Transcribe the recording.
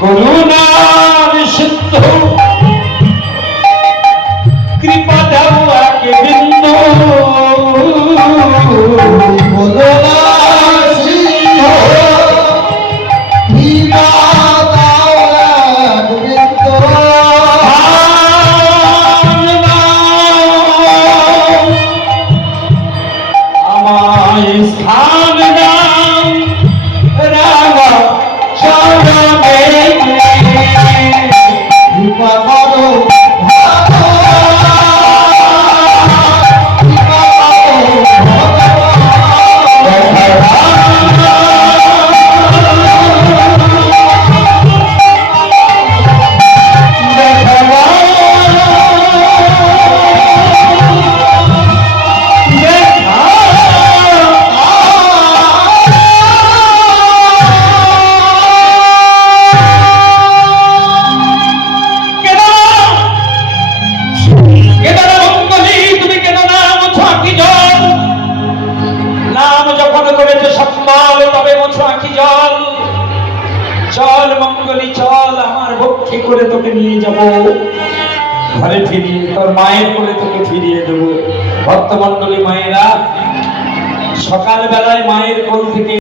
করুণার সিন্ধু কৃপা দাও আগে বিন্দু করুণার সিন্ধু কৃপা দাও আগে বিন্দু আমায় স্থান দাও রাঙা চরণে কৃপা করো চল মঙ্গলী চল আমার ভক্তি করে তোকে নিয়ে যাব ঘরে ফিরিয়ে তোর মায়ের করে তোকে ফিরিয়ে দেবো। ভক্তমণ্ডলী মায়েরা সকাল বেলায় মায়ের কোল থেকে